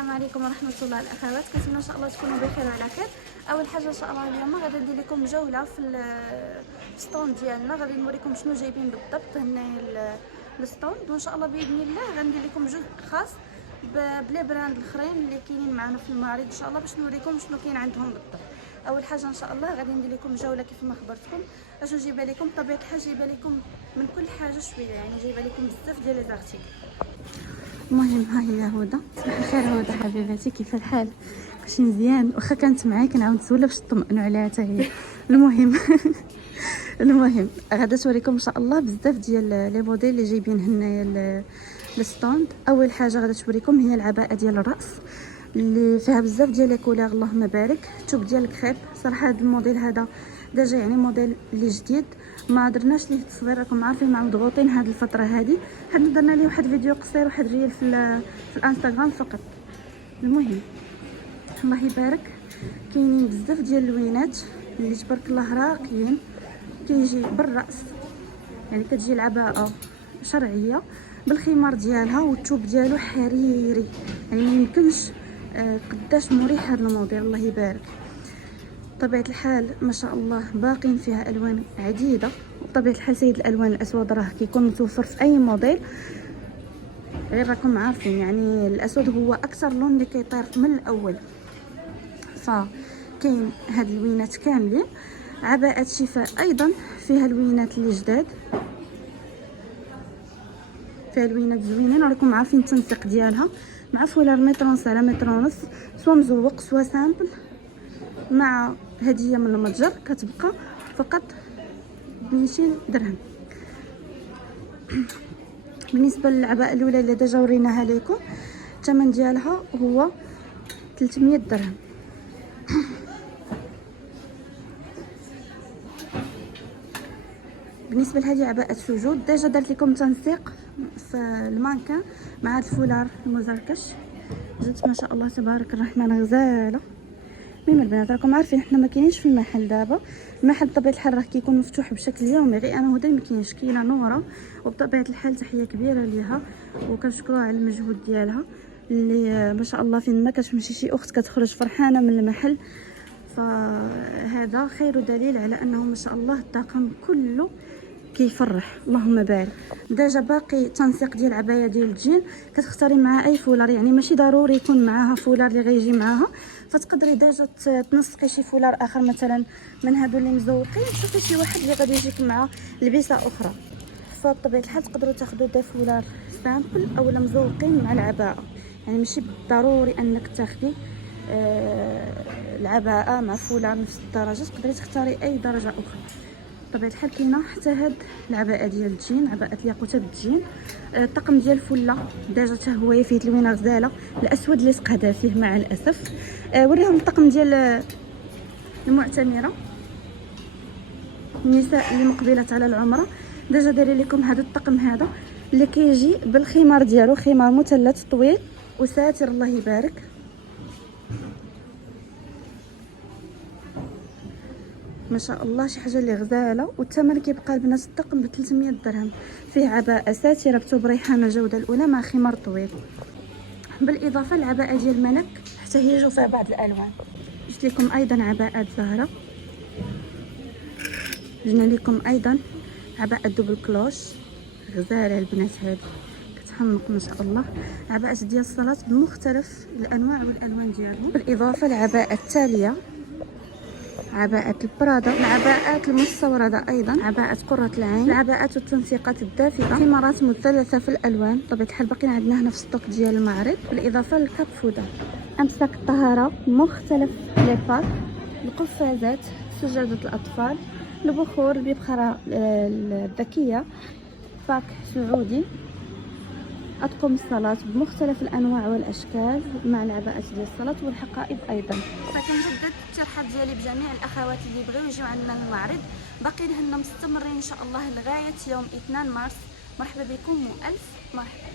السلام عليكم ورحمه الله الاخوات، كنتمنى ان شاء الله تكونوا بخير وعلى خير. اول حاجه ان شاء الله اليوم غادي ندير لكم جوله في الستوند ديالنا، غادي نوريكم شنو جايبين بالضبط هنايا الستوند، وان شاء الله باذن الله غندير لكم جزء خاص بلي براند الاخرين اللي كاينين معنا في المعرض ان شاء الله باش نوريكم شنو كاين عندهم بالضبط. اول حاجه ان شاء الله غادي ندير لكم جوله كيف ما خبرتكم. اش جايبه لكم؟ بطبيعه الحال جايبه لكم من كل حاجه شويه، يعني جايبه لكم بزاف ديال لي زارتيكل. المهم ها هي هدى. صباح الخير هدى حبيباتي، كيف الحال؟ كلشي مزيان؟ واخا كانت معايا كنعاود نسولها باش تطمئنوا عليها حتى هي. المهم المهم غادا توريكم ان شاء الله بزاف ديال لي موديل اللي جايبين هنايا الستوند. اول حاجه غادا توريكم هي العباءه ديال الراس اللي فيها بزاف ديال لي كولور، اللهم بارك. الثوب ديال الكريب صراحه هذا الموديل هذا ديجا يعني موديل اللي جديد، ما درناش ليه التصوير، راكم عارفين مع مضغوطين هذه الفتره هذه، حنا درنا ليه واحد فيديو قصير، واحد ريل في الانستغرام فقط. المهم الله يبارك كاينين بزاف ديال اللوينات اللي تبارك الله راقيين، كيجي بالراس يعني كتجي العباءه شرعيه بالخمار ديالها والثوب ديالو حريري، يعني ما يمكنش قداش مريح هذا الموديل الله يبارك. بطبيعه الحال ما شاء الله باقين فيها الوان عديده، وبطبيعه الحال سيد الالوان الاسود راه كيكون متوفر في اي موديل، غير راكم عارفين يعني الاسود هو اكثر لون اللي كيطير من الاول. فكاين هاد اللوينات كاملين. عباءه شفاء ايضا فيها لوينات اللي جداد، فيها لوينات زوينين، راكم عارفين التنسيق ديالها مع فولار متر ونص على متر ونص، سوا مزوق سوا سامبل، مع هديه من المتجر كتبقى فقط ب200 درهم. بالنسبه للعباءه الاولى اللي ديجا وريناها لكم الثمن ديالها هو 300 درهم. بالنسبه لهذه عباءه سجود ديجا درت لكم تنسيق في المانكان مع هذا الفولار المزركش، جات ما شاء الله تبارك الرحمن غزاله. المهم البنات راكم عارفين حنا ما كاينينش في المحل دابا، المحل بطبيعه الحال راه كيكون مفتوح بشكل يومي، غير انا وهدى ما كاينش، كاينه نوره وبطبيعه الحال تحيه كبيره ليها وكنشكروها على المجهود ديالها اللي ما شاء الله فين ما كتمشي شي اخت كتخرج فرحانه من المحل، فهذا خير دليل على انه ما شاء الله الطاقم كله كيفرح اللهم بارك. ديجا باقي تنسيق ديال العبايه ديال الجين، كتختاري معها اي فولار، يعني ماشي ضروري يكون معاها فولار اللي غيجي معاها، فتقدري ديجا تنسقي شي فولار اخر مثلا من هادو اللي مزوقين، تشوفي شي واحد اللي غادي يجيك مع لبسه اخرى، فبطبيعه الحال تقدروا تاخذوا دي فولار سامبل اولا مزوقين مع العباءه، يعني ماشي ضروري انك تاخدي العباءه مع فولار نفس الدرجه، تقدري تختاري اي درجه اخرى. بطبيعه الحال كاينه حتى هاد العباءه ديال الجين، عباءه الياقوته بالجين. الطقم ديال الفله ديجا حتى هو فيه تلوينه غزاله، الاسود اللي سقهدا فيه مع الاسف. وريهم الطقم ديال المعتمره، النساء اللي مقبلات على العمره، ديجا دايره لكم هذا الطقم هذا اللي كيجي بالخمار ديالو، خمار مثلث طويل وساتر الله يبارك. ما شاء الله شي حاجه اللي غزاله، والثمن كيبقى البنات الطقم ب 300 درهم. فيه عباءه ساتره بثوب ريحانه الجوده الاولى مع خمار طويل، بالاضافه للعباءه ديال الملك حتى هي جو فيها بعض الالوان. جبت لكم ايضا عباءه زهره، جبنا لكم ايضا عباءه دوبل كلوش غزاله البنات، هذه كتحمق ما شاء الله. عباءه ديال الصلاه بمختلف الانواع والالوان ديالهم، بالاضافه للعباءه التاليه عباءة البرادا، العباءات المستوردة أيضا، عباءة قرة العين، العباءات والتنسيقات الدافئة، خمارات مثلثة في الألوان، بطبيعة الحال باقيين عندنا هنا في ستوك ديال المعرض، بالإضافة للكاب فودا، أمساك الطهارة مختلف ليباك، القفازات، سجادة الأطفال، البخور، الببخرة الذكية، فاك سعودي، أطقم الصلاة بمختلف الأنواع والأشكال مع العباءات ديال الصلاة والحقائب أيضا. فكنجدد الترحاب ديالي بجميع الأخوات اللي بغيو يجيو عندنا المعرض، باقي لهنا مستمرين إن شاء الله لغاية يوم 2 مارس. مرحبا بكم وألف مرحبا.